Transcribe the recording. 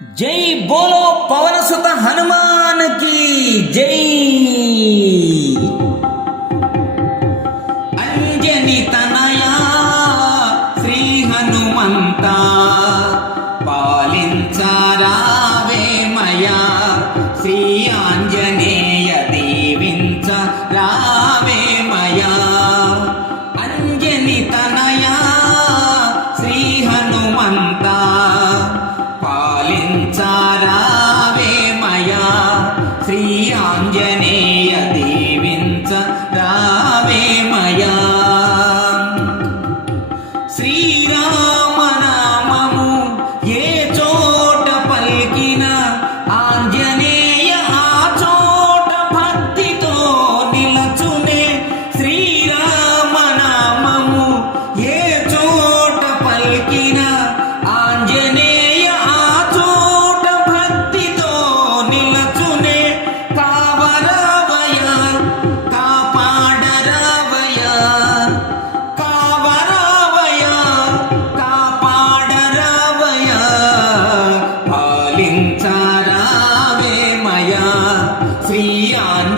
జై బోలో పవనసుత హనుమాన్కి జై. time. Patreon.